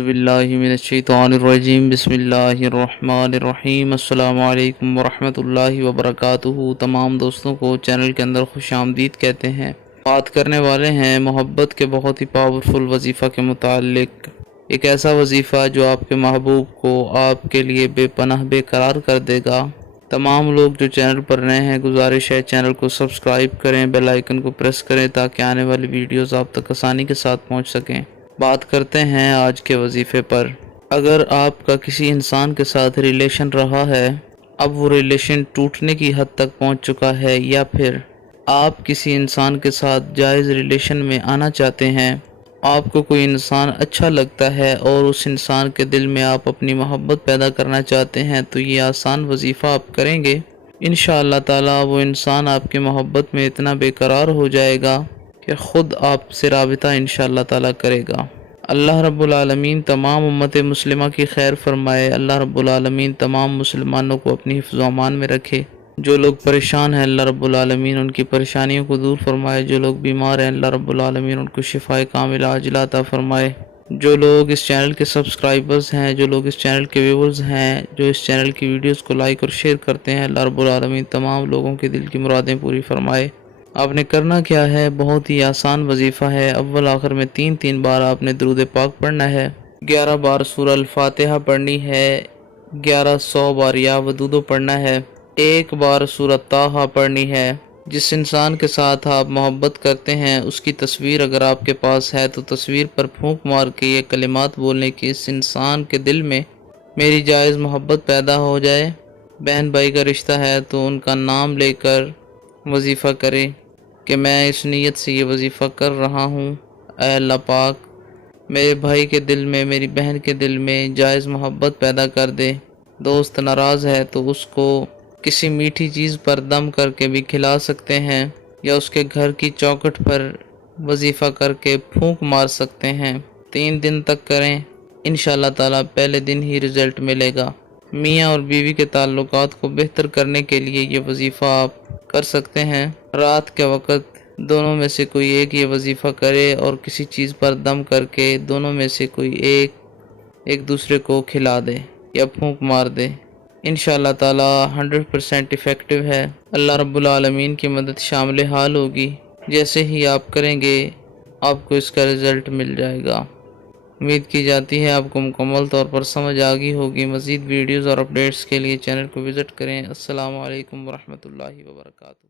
باللہ من الشیطان الرجیم بسم اللہ الرحمن الرحیم السلام علیکم ورحمۃ اللہ وبرکاتہ۔ تمام دوستوں کو چینل کے اندر خوش آمدید کہتے ہیں۔ بات کرنے والے ہیں محبت کے بہت ہی پاورفل وظیفہ کے متعلق۔ ایک ایسا وظیفہ جو آپ کے محبوب کو آپ کے لیے بے پناہ بے قرار کر دے گا۔ تمام لوگ جو چینل پر نئے ہیں، گزارش ہے چینل کو سبسکرائب کریں، بیل آئیکن کو پریس کریں تاکہ آنے والی ویڈیوز آپ تک آسانی کے ساتھ پہنچ سکیں۔ بات کرتے ہیں آج کے وظیفے پر۔ اگر آپ کا کسی انسان کے ساتھ ریلیشن رہا ہے، اب وہ ریلیشن ٹوٹنے کی حد تک پہنچ چکا ہے، یا پھر آپ کسی انسان کے ساتھ جائز ریلیشن میں آنا چاہتے ہیں، آپ کو کوئی انسان اچھا لگتا ہے اور اس انسان کے دل میں آپ اپنی محبت پیدا کرنا چاہتے ہیں، تو یہ آسان وظیفہ آپ کریں گے۔ انشاءاللہ تعالی وہ انسان آپ کی محبت میں اتنا بے قرار ہو جائے گا کہ خود آپ سے رابطہ انشاءاللہ تعالی کرے گا۔ اللہ رب العالمین تمام امت مسلمہ کی خیر فرمائے۔ اللہ رب العالمین تمام مسلمانوں کو اپنی حفظ و امان میں رکھے۔ جو لوگ پریشان ہیں اللہ رب العالمین ان کی پریشانیوں کو دور فرمائے۔ جو لوگ بیمار ہیں اللہ رب العالمین ان کو شفائے کاملہ عاجلہ عطا فرمائے۔ جو لوگ اس چینل کے سبسکرائبرز ہیں، جو لوگ اس چینل کے ویورز ہیں، جو اس چینل کی ویڈیوز کو لائک اور شیئر کرتے ہیں، اللہ رب العالمین تمام لوگوں کے دل کی مرادیں پوری فرمائے۔ آپ نے کرنا کیا ہے، بہت ہی آسان وظیفہ ہے۔ اول آخر میں 3 بار آپ نے درود پاک پڑھنا ہے، 11 بار سورہ الفاتحہ پڑھنی ہے، 1100 بار یا ودودو پڑھنا ہے، 1 بار سورہ طٰہٰ پڑھنی ہے۔ جس انسان کے ساتھ آپ محبت کرتے ہیں اس کی تصویر اگر آپ کے پاس ہے تو تصویر پر پھونک مار کے یہ کلمات بولنے کی اس انسان کے دل میں میری جائز محبت پیدا ہو جائے۔ بہن بھائی کا رشتہ ہے تو ان کا نام لے کر وظیفہ کرے کہ میں اس نیت سے یہ وظیفہ کر رہا ہوں، اے اللہ پاک میرے بھائی کے دل میں، میری بہن کے دل میں جائز محبت پیدا کر دے۔ دوست ناراض ہے تو اس کو کسی میٹھی چیز پر دم کر کے بھی کھلا سکتے ہیں، یا اس کے گھر کی چوکھٹ پر وظیفہ کر کے پھونک مار سکتے ہیں۔ 3 دن تک کریں، انشاءاللہ تعالی پہلے دن ہی رزلٹ ملے گا۔ میاں اور بیوی کے تعلقات کو بہتر کرنے کے لیے یہ وظیفہ آپ کر سکتے ہیں۔ رات کے وقت دونوں میں سے کوئی ایک یہ وظیفہ کرے اور کسی چیز پر دم کر کے دونوں میں سے کوئی ایک دوسرے کو کھلا دے یا پھونک مار دے۔ انشاءاللہ تعالی 100% ایفیکٹو ہے۔ اللہ رب العالمین کی مدد شامل حال ہوگی۔ جیسے ہی آپ کریں گے آپ کو اس کا رزلٹ مل جائے گا۔ امید کی جاتی ہے آپ کو مکمل طور پر سمجھ آ گئی ہوگی۔ مزید ویڈیوز اور اپڈیٹس کے لیے چینل کو وزٹ کریں۔ السلام علیکم ورحمۃ اللہ وبرکاتہ۔